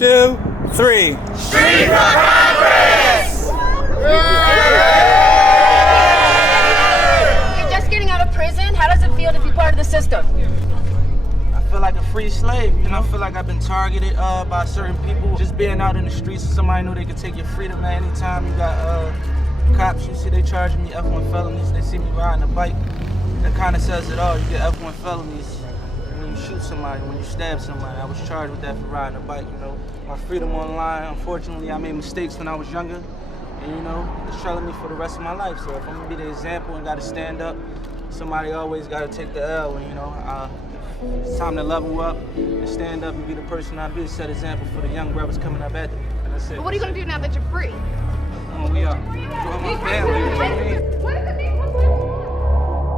2, 3. Street for Congress! You're just getting out of prison. How does it feel to be part of the system? I feel like a free slave, you know? I feel like I've been targeted by certain people. Just being out in the streets, somebody knew they could take your freedom at any time. You got cops, you see they charging me F1 felonies. They see me riding a bike. That kind of says it all. You get F1 felonies when you shoot somebody, when you stab somebody. I was charged with that for riding a bike, you know? My freedom online, unfortunately, I made mistakes when I was younger. And, you know, it's trailing me for the rest of my life. So if I'm gonna be the example and gotta stand up, somebody always gotta take the L. And, you know, it's time to level up and stand up and be the person I be, set example for the young brothers coming up after me. And that's it. But what are you gonna do now that you're free? We are. Join my family.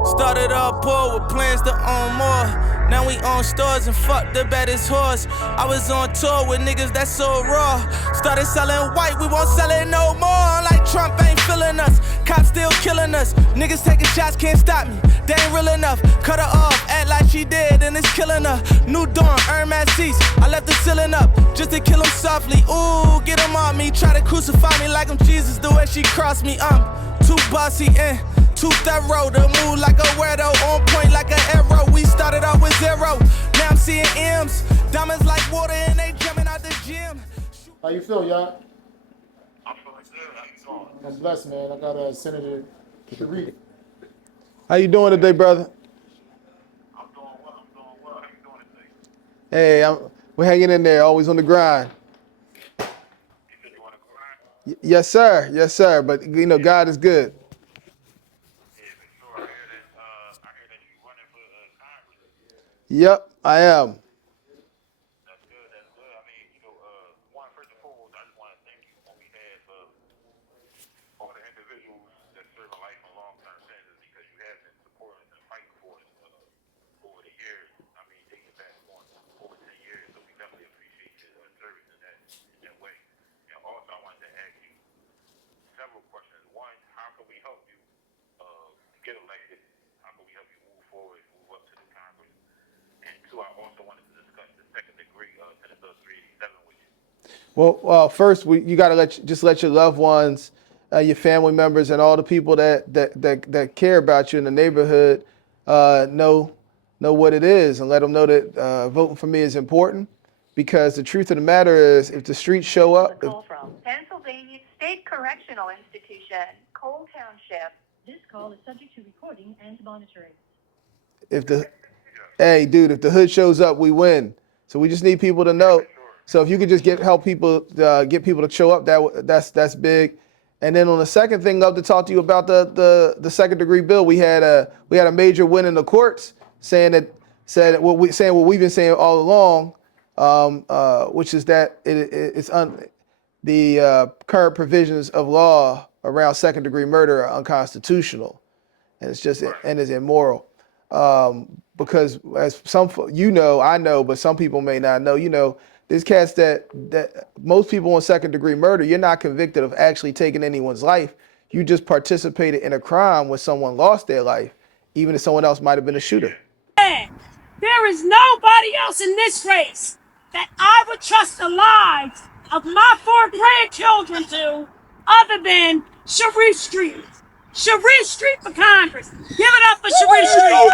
Started off poor with plans to own more. Now we own stores and fuck the baddest horse. I was on tour with niggas that so raw. Started selling white, we won't sell it no more. Like Trump ain't feeling us, cops still killing us. Niggas taking shots, can't stop me, they ain't real enough. Cut her off, act like she dead and it's killing her. New dawn, Hermes seats, I left the ceiling up just to kill him softly. Ooh, get him on me, try to crucify me like I'm Jesus. The way she crossed me, I'm too bossy and too thorough to move like a weirdo, on point like an arrow. We started out with 0, now I'm seeing M's. Diamonds like water and they jumping out the gym. How you feel, y'all? I'm feeling good. How you doing? I'm blessed, man. I got Senator Sharif. How you doing today, brother? I'm doing well. How you doing today? Hey, we're hanging in there, always on the grind. You said you want to grind? Yes, sir. Yes, sir. But you know, God is good. Yeah, for sure. I hear that you running for Congress. Yep, I am. That's good. I mean, you know, first and foremost, I just want to thank you on behalf of all the individuals that serve a life and long-term sentences because you have been supporting and fighting for us over the years. I mean, dating back on over 10 years, so we definitely appreciate your service in that way. And also, I wanted to ask you several questions. One, how can we help you get elected? How can we help you move forward, move up to the Congress? And two, I also wanted to discuss the second degree Senate Bill 387 with you. Well, first you got to let your loved ones, your family members, and all the people that care about you in the neighborhood know what it is, and let them know that voting for me is important. Because the truth of the matter is, if the streets show up, A call from Pennsylvania State Correctional Institution, Cole Township. This call is subject to recording and monitoring. if the hood shows up, we win. So we just need people to know. So if you could just get people to show up, that's big. And then on the second thing, I'd love to talk to you about the second degree bill. We had a major win in the courts, saying what we've been saying all along, which is that the current provisions of law around second degree murder are unconstitutional, and it's immoral. Because as I know, but some people may not know, there's cats that most people on second degree murder, you're not convicted of actually taking anyone's life. You just participated in a crime where someone lost their life, even if someone else might have been a shooter. There is nobody else in this race that I would trust the lives of my 4 grandchildren to other than Sharif Street. Sharif Street for Congress. Give it up for Sharif Street.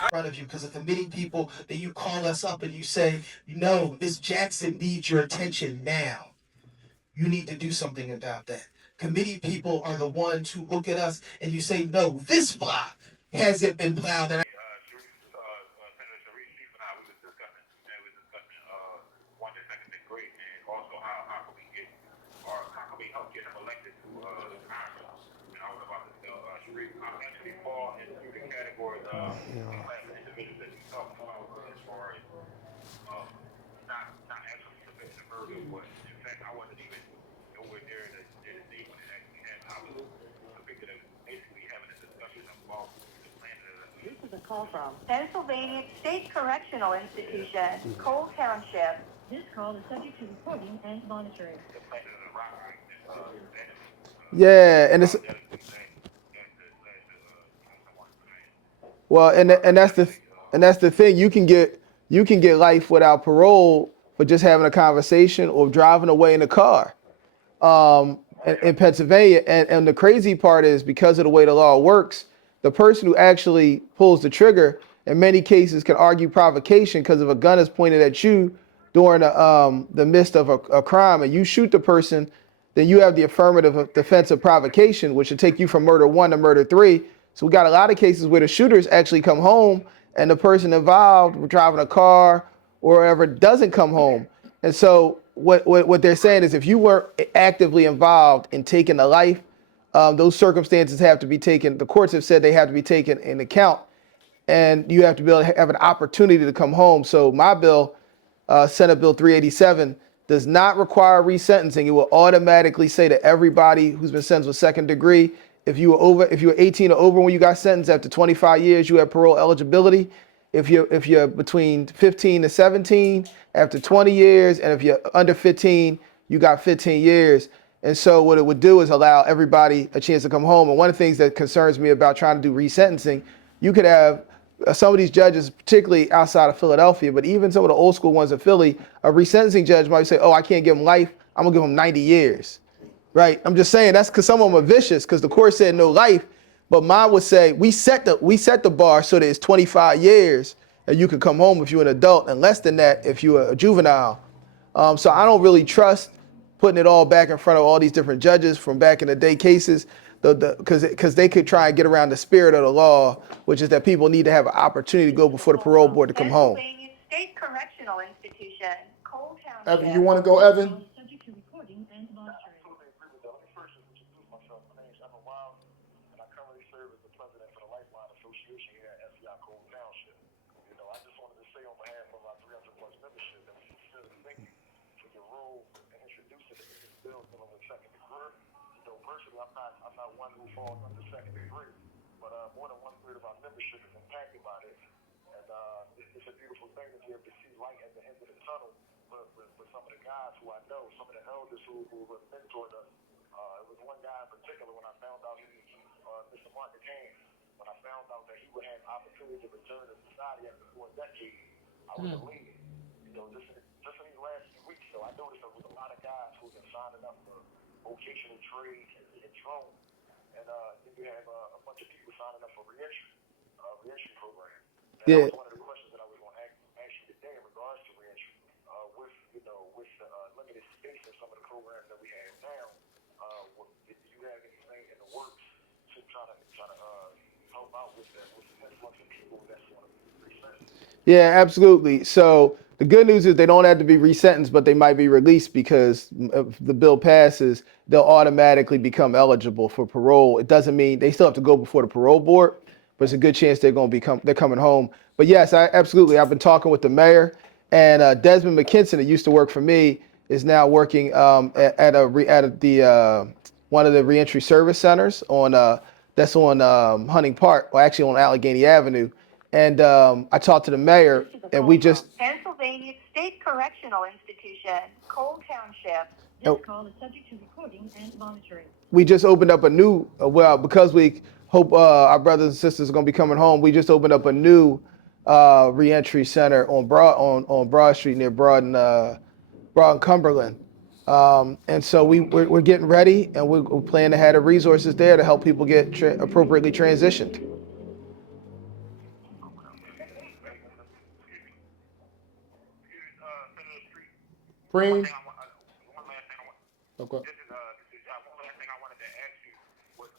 In front of you, because of the many people that you call us up and you say, Ms. Jackson needs your attention now. You need to do something about that. Committee people are the ones who look at us and you say, no, this block hasn't been plowed. Senator Sharif Street and I, we was discussing one, the second degree, and also how can we help get him elected to Congress. And I was about to tell Sharif, I actually fall into the categories of class of individuals that you talked about as far as not actually committing a murder, but in fact I wasn't even nowhere near the day when it actually happened. I was convicted of basically having a discussion about the plan of This is a call from Pennsylvania State Correctional Institution, Cole Township. This call is subject to recording and monitoring. the plan of the robbery. Yeah, and it's well, and that's the thing. You can get life without parole for just having a conversation or driving away in a car in Pennsylvania. And the crazy part is, because of the way the law works, the person who actually pulls the trigger in many cases can argue provocation, because if a gun is pointed at you during the midst of a crime and you shoot the person, then you have the affirmative defense of provocation, which would take you from murder 1 to murder 3. So we got a lot of cases where the shooters actually come home and the person involved driving a car or whatever doesn't come home. And so what they're saying is, if you weren't actively involved in taking a life, those circumstances have to be taken. The courts have said they have to be taken in account, and you have to be able to have an opportunity to come home. So my bill, Senate Bill 387, does not require resentencing. It will automatically say to everybody who's been sentenced with second degree, if you were 18 or over when you got sentenced, after 25 years, you have parole eligibility. If you're between 15 to 17, after 20 years, and if you're under 15, you got 15 years. And so what it would do is allow everybody a chance to come home. And one of the things that concerns me about trying to do resentencing, you could have some of these judges, particularly outside of Philadelphia, but even some of the old school ones in Philly, a resentencing judge might say, oh, I can't give him life, I'm gonna give him 90 years, right? I'm just saying that's because some of them are vicious, because the court said no life, but mine would say, we set the bar so that it's 25 years and you can come home if you're an adult, and less than that if you're a juvenile. So I don't really trust putting it all back in front of all these different judges from back in the day cases, because they could try and get around the spirit of the law, which is that people need to have an opportunity to go before the parole board to come home. Pennsylvania State Correctional Institution, Cole Township. Evan, you want to go, Evan? Subject to recording and monitoring. Absolutely agree with that. Let me first introduce myself. My name is Evan Wild, and I currently serve as the president for the Lifeline Association here at SCI Cole Township. You know, I just wanted to say on behalf of our 300 plus membership that we sincerely thank you for your role in introducing this bill dealing with second degree. You know, personally, I'm not one who falls under second degree, but more than 1/3 of our membership is impacted by this. And it's a beautiful thing to be able to see light at the end of the tunnel for some of the guys who I know, some of the elders who have mentored us. It was one guy in particular, when I found out Mr. Martin Haynes, when I found out that he would have opportunity to return to society after 4 decades, I was elated. You know, just in these last few weeks, so I noticed there was a lot of guys who have been signing up for vocational trades and drones, and then you have a bunch of people signing up for reentry program. And Yeah. that was one of the questions that I was going to ask you today in regards to reentry, with the limited space in some of the programs that we have now. Do you have anything in the works to try to help out with the influx of people that's going to be resentenced? Yeah, absolutely. So the good news is they don't have to be resentenced, but they might be released, because if the bill passes, they'll automatically become eligible for parole. It doesn't mean they still have to go before the parole board, but it's a good chance they're coming home. But yes, I've been talking with the mayor, and Desmond McKinson, that used to work for me, is now working at one of the reentry service centers that's on Hunting Park, or actually on Allegheny Avenue. And I talked to the mayor, and we just... Pennsylvania State Correctional Institution, Cole Township. This call is subject to recording and monitoring. We just opened up a new, because we hope our brothers and sisters are going to be coming home, we just opened up a new reentry center on Broad Street near Broad and Cumberland. And so we're getting ready, and we're planning to have the resources there to help people get appropriately transitioned. Preem? One last thing I want. Okay. This is one last thing I wanted to ask you was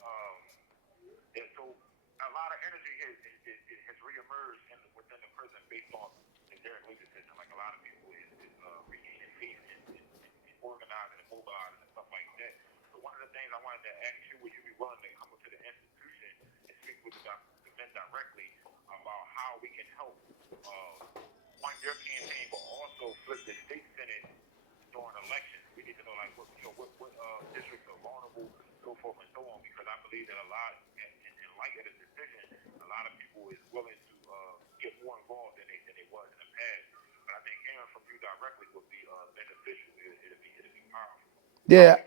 so a lot of energy has reemerged within the prison based on the Derek Legal system. Like, a lot of people is regaining faith in organizing and mobilizing and stuff like that. So one of the things I wanted to ask you, would you be willing to come into the institution and speak with the men directly about how we can help on your campaign, but also flip the state senate during elections? We need to know, like, what districts are vulnerable, so forth and so on, because I believe that a lot, in light of this decision, a lot of people is willing to get more involved than they was in the past. But I think hearing from you directly would be beneficial. It'd be powerful. Yeah,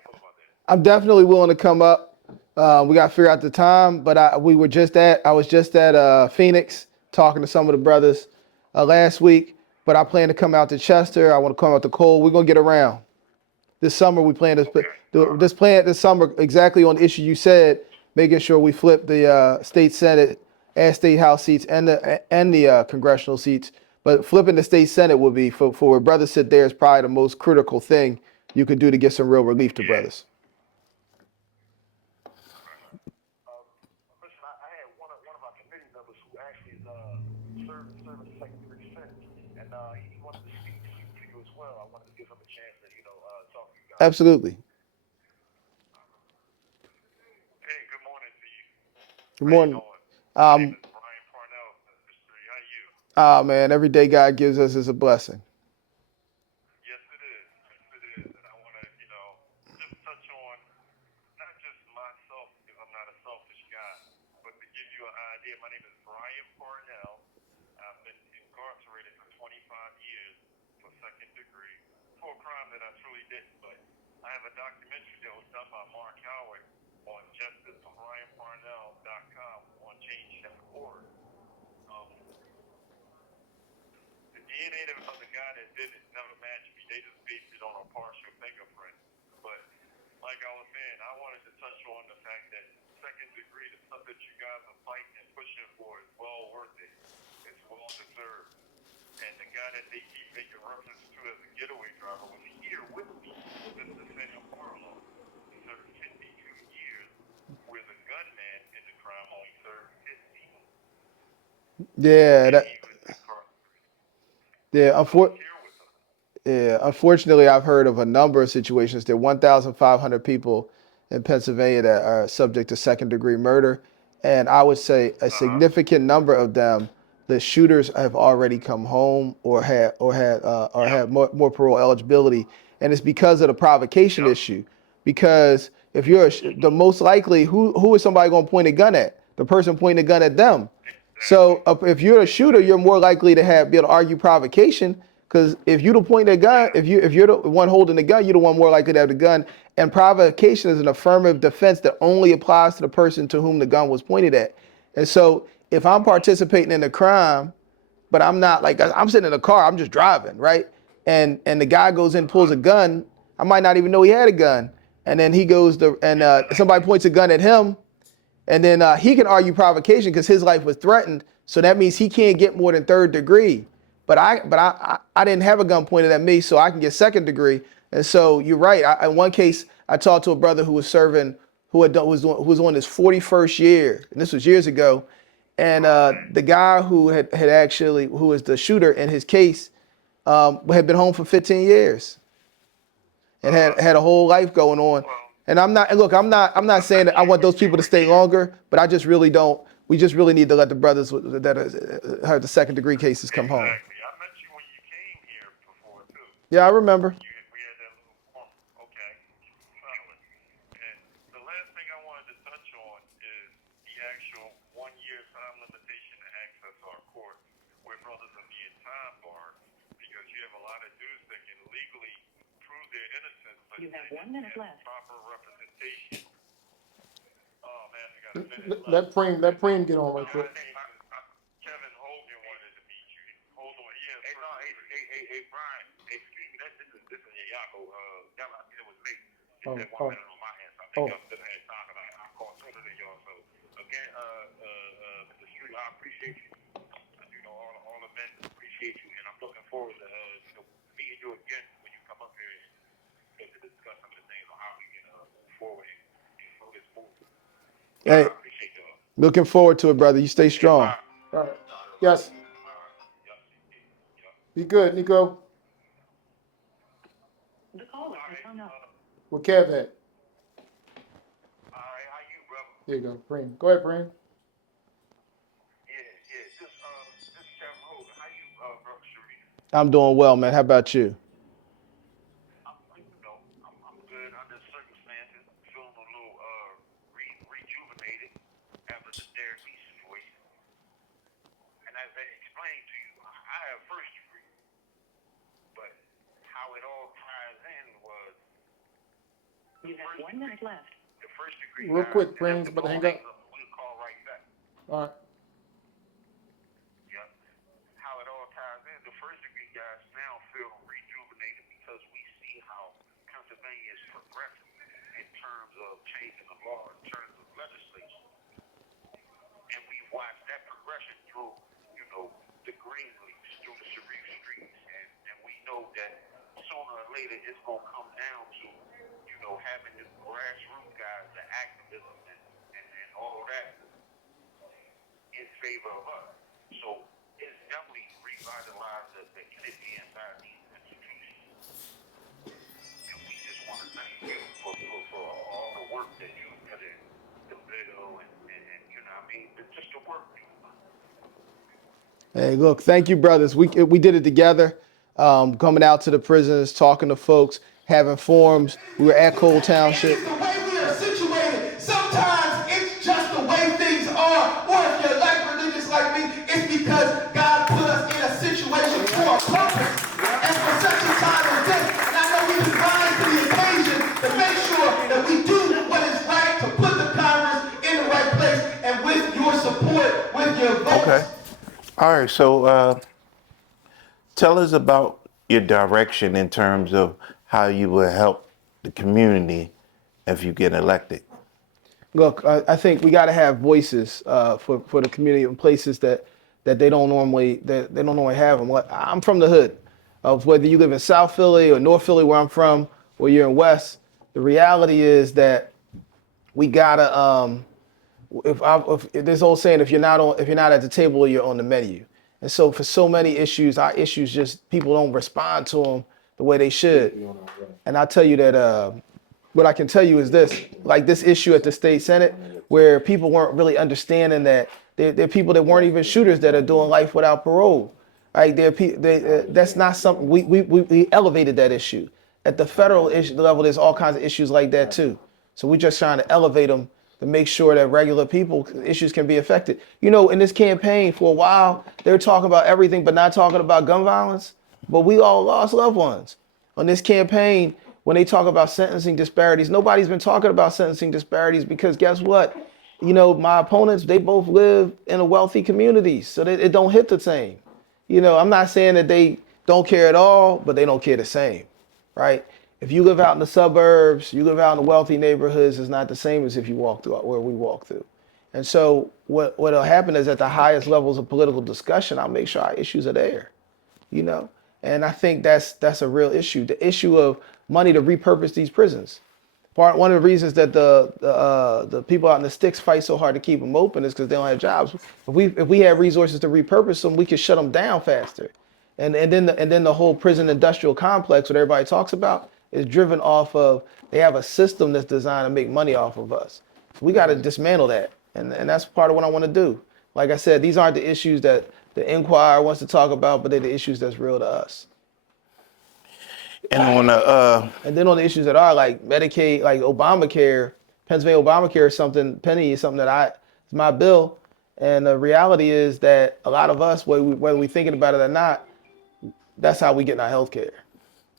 I'm definitely willing to come up. We got to figure out the time, but I was just at Phoenix talking to some of the brothers last week. but I plan to come out to Chester. I want to come out to Cole. We're gonna get around. This summer we plan to this summer exactly on the issue you said, making sure we flip the state Senate and state House seats and the congressional seats. But flipping the state Senate would be for where brothers sit there is probably the most critical thing you could do to get some real relief to brothers. Listen, I had one of our committee members who actually is serving the second degree sentence, and he wanted to speak to you as well. I wanted to give him a chance to, talk to you guys. Absolutely. Hey, good morning to you. Good morning. How you doing? Brian Parnell, Sharif Street. How you? Man, every day God gives us is a blessing. Yes, it is. Yes, it is. And I want to, just touch on not just myself, because I'm not a selfish guy, but to give you an idea. My name is Brian Parnell. I've been incarcerated for 25 years for second degree for a crime that I truly didn't. But I have a documentary that was done by Mark Howard on justiceforbrianparnell.com on change.org. The DNA of the guy that did it never matched me. They just based it on a partial fingerprint. But like I was saying, I wanted to touch on the fact that second degree, the stuff that you guys are fighting and pushing for is well worth it. It's well deserved. And the guy that they keep making reference to as a getaway driver was here with me, Mr. Samuel Barlow. He served 52 years, where the gunman in the crime only served 15. Yeah, unfortunately, I've heard of a number of situations. There are 1,500 people in Pennsylvania that are subject to second-degree murder, and I would say a significant number of them, the shooters have already come home or had more parole eligibility, and it's because of the provocation issue. Because if you're the most likely, who is somebody going to point a gun at? The person pointing a gun at them. So if you're a shooter, you're more likely to be able to argue provocation, because if you don't point a gun, if you're the one holding the gun, you're the one more likely to have the gun. And provocation is an affirmative defense that only applies to the person to whom the gun was pointed at. And so if I'm participating in a crime, but I'm not, like, I'm sitting in a car, I'm just driving, right? And the guy goes in and pulls a gun, I might not even know he had a gun. And then he goes somebody points a gun at him, and then he can argue provocation because his life was threatened. So that means he can't get more than third degree. But I didn't have a gun pointed at me, so I can get second degree. And so you're right. In one case, I talked to a brother who was serving, who was on his 41st year, and this was years ago. And the guy who was the shooter in his case, had been home for 15 years, and had a whole life going on. And I'm not saying that I want those people to stay longer, but I just really don't. We just really need to let the brothers that have the second degree cases come home. Exactly. I met you when you came here before too. Yeah, I remember. We had that little form. Okay. And the last thing I wanted to touch on is the actual 1-year time limitation to access our court, where brothers are being time barred, because you have a lot of dudes that can legally prove their innocence, but You have 1 minute left. Proper representation. Oh man, I got a minute Let Preem get on right quick. Kevin Hogan wanted to meet you. Hold on, yeah. Hey, Brian. Excuse me. This is Yako. That I think it was me. Just that 1 minute on my hand. So I think y'all still had time, and I called sooner than y'all. So again, Mr. Street, I appreciate you. All the men appreciate you, and I'm looking forward to meeting you again when you come up here and to discuss some of the things on how we can move forward and grow this movement. Hey, looking forward to it, brother. You stay strong. All right. Yes. Be good, Nico. The caller has hung up. With Kev at. All right, how you, brother? There you go, Preem. Go ahead, Preem. Yeah. This Kevin Hogan. How you, brother Sharif? I'm doing well, man. How about you? I'm good under circumstances. Feeling a little rejuvenated after the therapy situation. And as I explained to you, I have first degree, but how it all ties in was You have 1 minute left. the first degree. Real quick, Preem's about to hang up. We'll call right back. All right. Yeah. How it all ties in. The first degree guy of changing the law in terms of legislation. And we watched that progression through, the green leaves, through the Sharif Streets. And we know that sooner or later it's going to come down to, having the grassroots guys, the activism and all of that in favor of us. So it's definitely revitalized the energy inside these institutions. And we just want to thank you for all the work that you put in, the bill and just the work. Hey, look, thank you, brothers. We did it together, coming out to the prisons, talking to folks, having forums. We were at Cole Township. It's the way we are situated. Sometimes it's just the way things are. Or if you're like religious like me, it's because God put us in a situation for a purpose. And for such a time as this, and I know we can rise to the occasion to make sure that we do what is right, to put the Congress in the right place, and with your support, with your votes. Okay. All right. So tell us about your direction in terms of how you will help the community if you get elected. Look, I think we got to have voices for the community in places that they don't normally have them. I'm from the hood, of whether you live in South Philly or North Philly, where I'm from, or you're in West. The reality is that we gotta. If this old saying, if you're not at the table, you're on the menu. And so for so many issues, our issues just people don't respond to them the way they should. And I tell you that what I can tell you is this, like this issue at the state senate, where people weren't really understanding that there are people that weren't even shooters that are doing life without parole. Right? That's not something we elevated that issue. At the federal issue level, there's all kinds of issues like that too. So we're just trying to elevate them to make sure that regular people issues can be affected. In this campaign for a while, they were talking about everything but not talking about gun violence. But we all lost loved ones. On this campaign, when they talk about sentencing disparities, nobody's been talking about sentencing disparities because guess what? My opponents, they both live in a wealthy communities, so it don't hit the same. I'm not saying that they don't care at all, but they don't care the same, right? If you live out in the suburbs, you live out in the wealthy neighborhoods, it's not the same as if you walk through where we walk through. And so what'll happen is at the highest levels of political discussion, I'll make sure our issues are there, And I think that's a real issue. The issue of money to repurpose these prisons. One of the reasons that the people out in the sticks fight so hard to keep them open is because they don't have jobs. If we had resources to repurpose them, we could shut them down faster. And then the whole prison industrial complex, what everybody talks about, is driven off of, they have a system that's designed to make money off of us. We got to dismantle that. And that's part of what I want to do. Like I said, these aren't the issues that the Inquirer wants to talk about, but they're the issues that's real to us. And on and then on the issues that are like Medicaid, like Obamacare, Pennsylvania Obamacare is something, Penny is something that it's my bill. And the reality is that a lot of us, whether we're thinking about it or not, that's how we get our health care.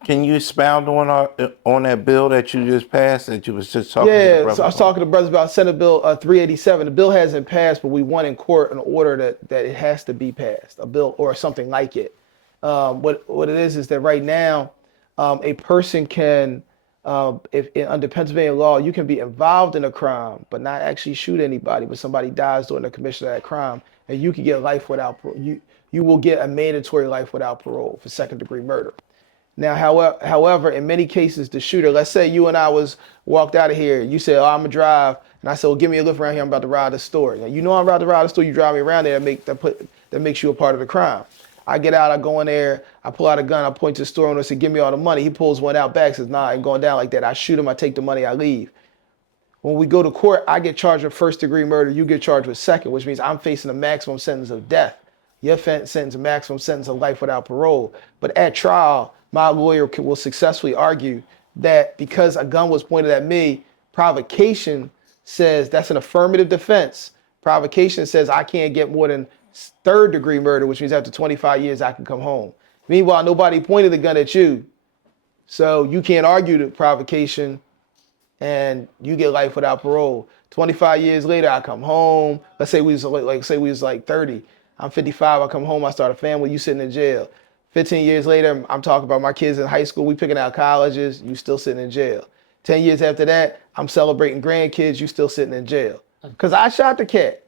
Can you expound on that bill that you just passed that you was just talking to the brothers? So I was talking to brothers about Senate Bill 387. The bill hasn't passed, but we won in court an order that it has to be passed, a bill or something like it. What it is that right now, a person can, under Pennsylvania law, you can be involved in a crime, but not actually shoot anybody, but somebody dies during the commission of that crime, and you can get life without parole. You will get a mandatory life without parole for second-degree murder. Now, however, in many cases, the shooter, let's say you and I walked out of here, you said, I'm gonna drive, and I said, well, give me a lift around here, I'm about to rob the store. Now, I'm about to rob the store, you drive me around there, that makes you a part of the crime. I get out, I go in there, I pull out a gun, I point to the store owner, I say, give me all the money. He pulls one out back, says, nah, I ain't going down like that. I shoot him, I take the money, I leave. When we go to court, I get charged with first-degree murder, you get charged with second, which means I'm facing a maximum sentence of death. Your sentence, a maximum sentence of life without parole. But at trial, my lawyer will successfully argue that because a gun was pointed at me, provocation says that's an affirmative defense. Provocation says I can't get more than third-degree murder, which means after 25 years, I can come home. Meanwhile, nobody pointed the gun at you. So you can't argue the provocation and you get life without parole. 25 years later, I come home. Let's say we was like 30. I'm 55, I come home, I start a family, you sitting in jail. 15 years later, I'm talking about my kids in high school, we picking out colleges, you still sitting in jail. 10 years after that, I'm celebrating grandkids, you still sitting in jail. Because I shot the cat.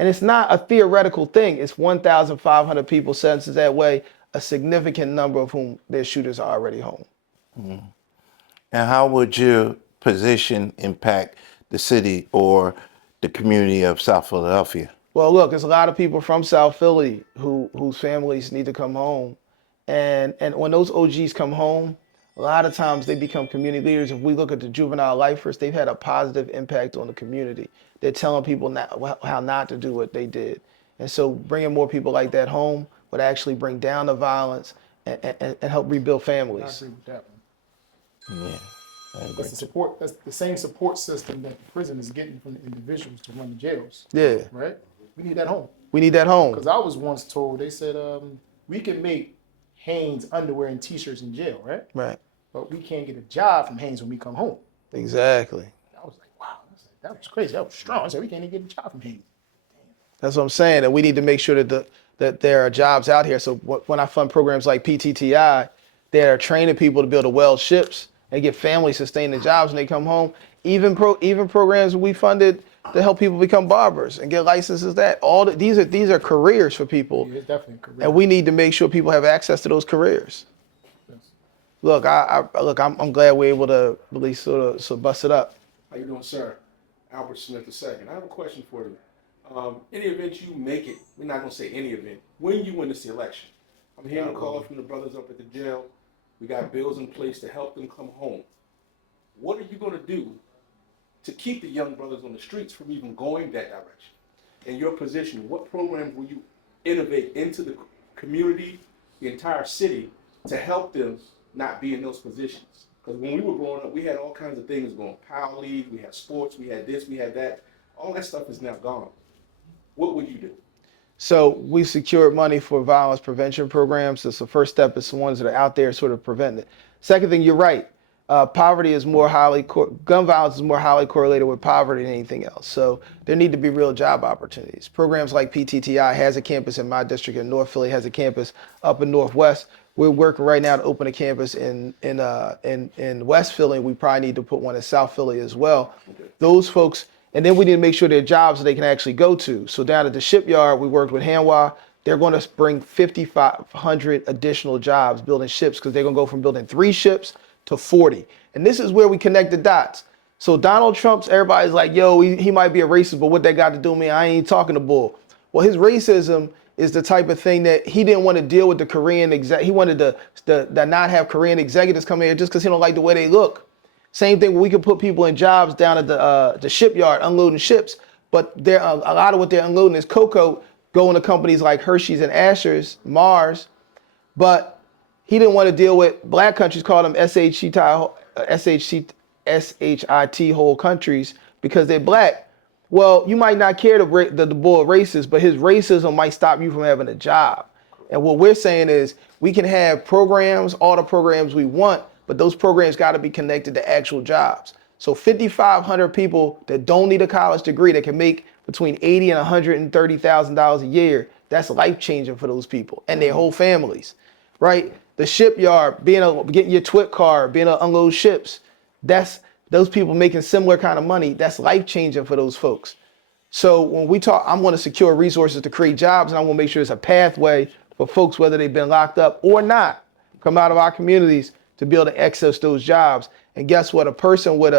And it's not a theoretical thing. It's 1,500 people sentenced that way, a significant number of whom their shooters are already home. And how would your position impact the city or the community of South Philadelphia? Well, look, there's a lot of people from South Philly whose families need to come home. And when those OGs come home, a lot of times they become community leaders. If we look at the juvenile lifers, they've had a positive impact on the community. They're telling people how not to do what they did. And so bringing more people like that home would actually bring down the violence and help rebuild I families. agree with that one. Yeah. I agree. That's the support. That's the same support system that the prison is getting from the individuals to run the jails. Yeah, Right. We need that home. we need that home. Because I was once told, they said, we can make Hanes underwear and T-shirts in jail, right? Right, But we can't get a job from Hanes when we come home. exactly. I was like, wow, that was crazy. That was strong. I said, we can't even get a job from Hanes. That's what I'm saying. That we need to make sure that there are jobs out here. So when I fund programs like PTTI, that are training people to be able to weld ships and get family sustaining jobs when they come home. Even programs we funded to help people become barbers and get licenses. These are careers for people, Yeah, it's definitely a career. and we need to make sure people have access to those careers. Yes. Look, I'm glad we're able to really sort of bust it up. How you doing, sir? Albert Smith II. I have a question for you. Any event you make it, we're not going to say any event, when you win this election. I'm hearing a call from the brothers up at the jail. We got bills in place to help them come home. What are you going to do to keep the young brothers on the streets from even going that direction? In your position, what programs will you innovate into the community, the entire city, to help them not be in those positions? Because when we were growing up, we had all kinds of things going. Power League, we had sports, we had this, we had that. All that stuff is now gone. What would you do? So we secured money for violence prevention programs. So the first step is the ones that are out there sort of preventing it. Second thing, you're right. Gun violence is more highly correlated with poverty than anything else. So there need to be real job opportunities. Programs like PTTI has a campus in my district, and North Philly has a campus up in Northwest. We're working right now to open a campus in West Philly. We probably need to put one in South Philly as well. Those folks, and then we need to make sure there are jobs that they can actually go to. So down at the shipyard, we worked with Hanwha. They're going to bring 5,500 additional jobs building ships, because they're going to go from building 3 ships to 40. And this is where we connect the dots. So Donald Trump's, everybody's like, yo, he might be a racist, but what that got to do with me? I ain't talking to bull. Well, his racism is the type of thing that he didn't want to deal with the Korean he wanted to not have Korean executives come here just because he don't like the way they look. Same thing, we could put people in jobs down at the shipyard unloading ships, but a lot of what they're unloading is cocoa going to companies like Hershey's and Asher's, Mars, but he didn't want to deal with black countries, called them SHIT whole countries, because they're black. Well, you might not care the bull racist, but his racism might stop you from having a job. And what we're saying is we can have programs, all the programs we want, but those programs got to be connected to actual jobs. So 5,500 people that don't need a college degree that can make between $80,000 and $130,000 a year, that's life changing for those people and their whole families, right? The shipyard, getting your twit car, being able to unload ships, that's those people making similar kind of money. That's life changing for those folks. So when we talk, I'm going to secure resources to create jobs, and I want to make sure there's a pathway for folks, whether they've been locked up or not, come out of our communities to be able to access those jobs. And guess what? A person with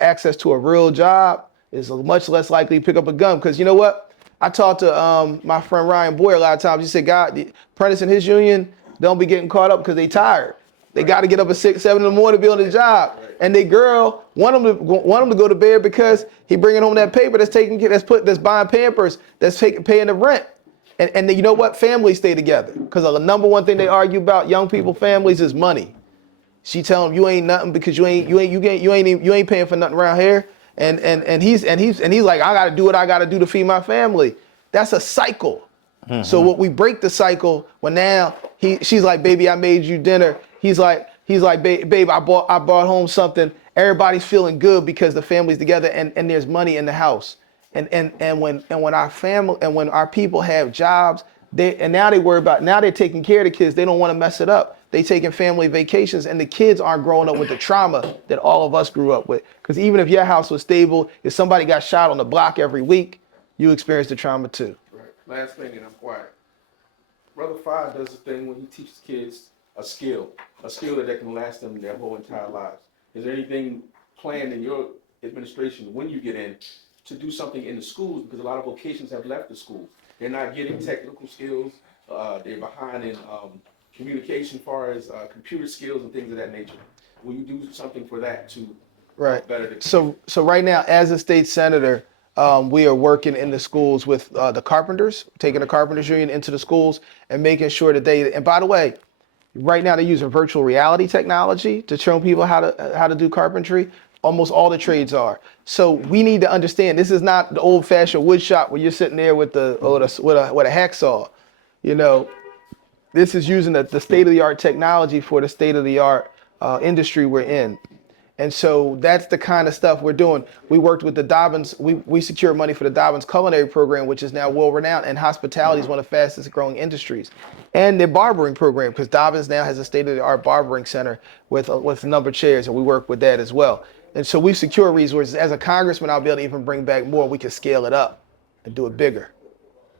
access to a real job is much less likely to pick up a gun. Because you know what? I talked to my friend Ryan Boyer a lot of times. He said, God, the apprentice in his union, don't be getting caught up because they tired. They got to get up at 6, 7 in the morning to be on the job. And they girl want them to go to bed because he bringing home that paper that's buying Pampers, that's paying the rent. And you know what? Families stay together, because the number one thing they argue about, young people, families, is money. She tell him you ain't nothing because you ain't paying for nothing around here. And he's like, I got to do what I got to do to feed my family. That's a cycle. Mm-hmm. So what we break the cycle when now she's like, baby, I made you dinner. He's like, babe, I brought home something. Everybody's feeling good because the family's together and there's money in the house. And when our people have jobs, now they're taking care of the kids. They don't want to mess it up. They taking family vacations, and the kids aren't growing up with the trauma that all of us grew up with. Because even if your house was stable, if somebody got shot on the block every week, you experience the trauma too. Right. Last thing, and I'm quiet. Brother Five does a thing when he teaches kids a skill that can last them their whole entire lives. Is there anything planned in your administration when you get in to do something in the schools? Because a lot of vocations have left the school. They're not getting technical skills. They're behind in communication, as far as computer skills and things of that nature. Will you do something for that to Right. better the So right now, as a state senator, we are working in the schools with the carpenters, taking the carpenters union into the schools and making sure that they. And by the way, right now they're using virtual reality technology to show people how to do carpentry. Almost all the trades are. So we need to understand this is not the old-fashioned wood shop where you're sitting there with with a hacksaw. You know, this is using the state-of-the-art technology for the state-of-the-art industry we're in. And so that's the kind of stuff we're doing. We worked with the Dobbins, we secured money for the Dobbins Culinary Program, which is now world-renowned, and hospitality is one of the fastest growing industries. And their barbering program, because Dobbins now has a state-of-the-art barbering center with a number of chairs, and we work with that as well. And so we've secured resources. As a congressman, I'll be able to even bring back more. We can scale it up and do it bigger.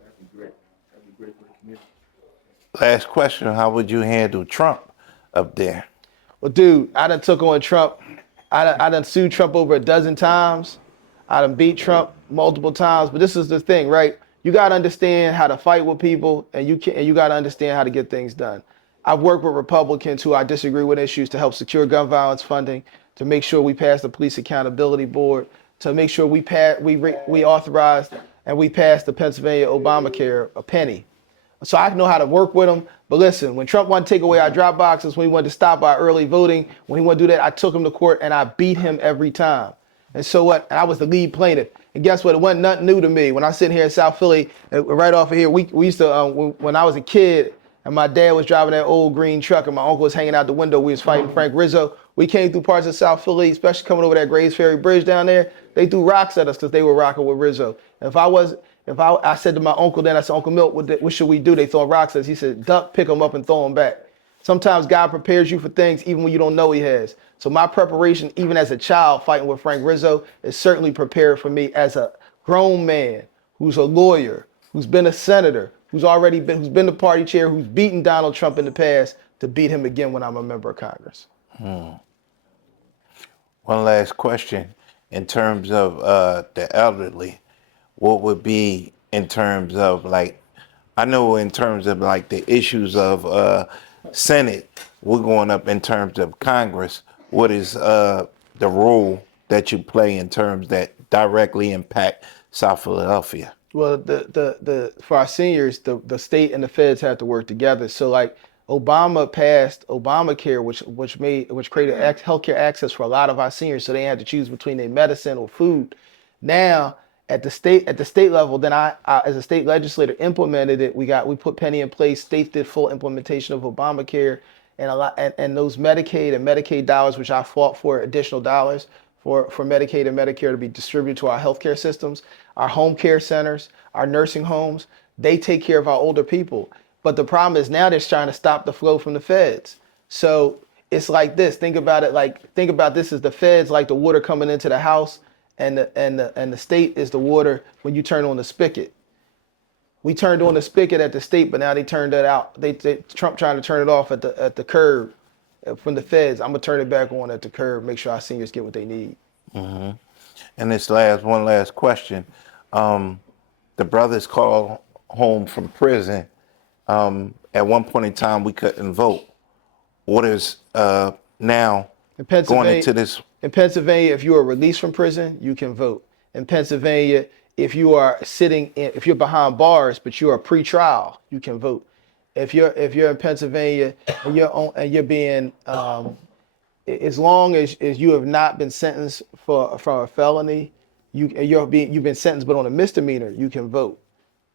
That'd be great. That'd be great for the community. Last question, how would you handle Trump up there? Well, dude, I done took on Trump. I done sued Trump over a dozen times. I done beat Trump multiple times. But this is the thing, right? You got to understand how to fight with people, and you got to understand how to get things done. I've worked with Republicans who I disagree with issues to help secure gun violence funding, to make sure we pass the Police Accountability Board, to make sure we authorized and we passed the Pennsylvania Obamacare a penny. So I know how to work with them. But listen, when Trump wanted to take away our drop boxes, when he wanted to stop our early voting, when he wanted to do that, I took him to court and I beat him every time. And so what? And I was the lead plaintiff. And guess what? It wasn't nothing new to me. When I was sitting here in South Philly, right off of here, we used to, when I was a kid and my dad was driving that old green truck and my uncle was hanging out the window, we was fighting Frank Rizzo. We came through parts of South Philly, especially coming over that Grays Ferry Bridge down there. They threw rocks at us because they were rocking with Rizzo. And I said to my uncle then, I said, Uncle Milt, what should we do? They throw rocks at us. He said, duck, pick them up and throw them back. Sometimes God prepares you for things even when you don't know he has. So my preparation, even as a child fighting with Frank Rizzo, is certainly prepared for me as a grown man who's a lawyer, who's been a senator, who's been the party chair, who's beaten Donald Trump in the past, to beat him again when I'm a member of Congress. One last question. In terms of the elderly, what would be in terms of I know in terms of the issues of Senate, we're going up in terms of Congress. What is the role that you play in terms that directly impact South Philadelphia? Well, for our seniors, the state and the feds have to work together. So Obama passed Obamacare, which created healthcare access for a lot of our seniors, so they had to choose between their medicine or food. Now, at the state level, then I as a state legislator implemented it. We put penny in place. States did full implementation of Obamacare, and those Medicaid and Medicaid dollars, which I fought for additional dollars for Medicaid and Medicare to be distributed to our healthcare systems, our home care centers, our nursing homes. They take care of our older people. But the problem is now they're trying to stop the flow from the feds. So it's like this. Think about this as the feds, like the water coming into the house, and the state is the water when you turn on the spigot. We turned on the spigot at the state, but now they turned that out. Trump trying to turn it off at the curb from the feds. I'm gonna turn it back on at the curb, make sure our seniors get what they need. Mm-hmm. And this one last question. The brothers called home from prison. At one point in time, we couldn't vote. What is now going into this? In Pennsylvania, if you are released from prison, you can vote. In Pennsylvania, if you're behind bars, but you're a pre-trial, you can vote. If you're in Pennsylvania and you're being, as long as you have not been sentenced for a felony, you've been sentenced but on a misdemeanor, you can vote.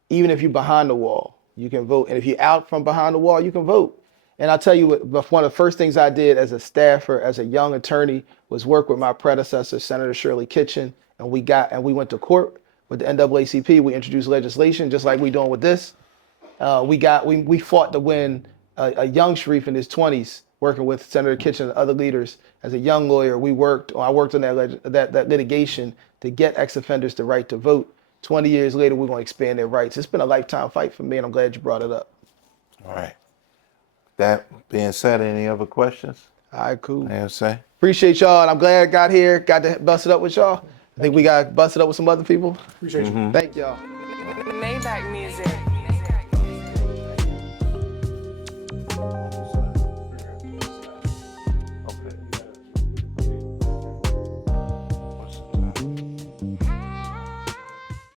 Even if you're behind the wall, you can vote. And if you're out from behind the wall, you can vote. And I'll tell you what, one of the first things I did as a staffer, as a young attorney, was work with my predecessor, Senator Shirley Kitchen, and we went to court with the NAACP. We introduced legislation just like we're doing with this. We fought to win a young Sharif in his 20s working with Senator Kitchen and other leaders. As a young lawyer, I worked on that litigation to get ex-offenders the right to vote. 20 years later, we're going to expand their rights. It's been a lifetime fight for me, and I'm glad you brought it up. All right. That being said, any other questions? All right, cool. You know what I'm saying? Appreciate y'all, and I'm glad I got here, got to bust it up with y'all. I think we got busted up with some other people. Appreciate you. Thank y'all. Maybach music.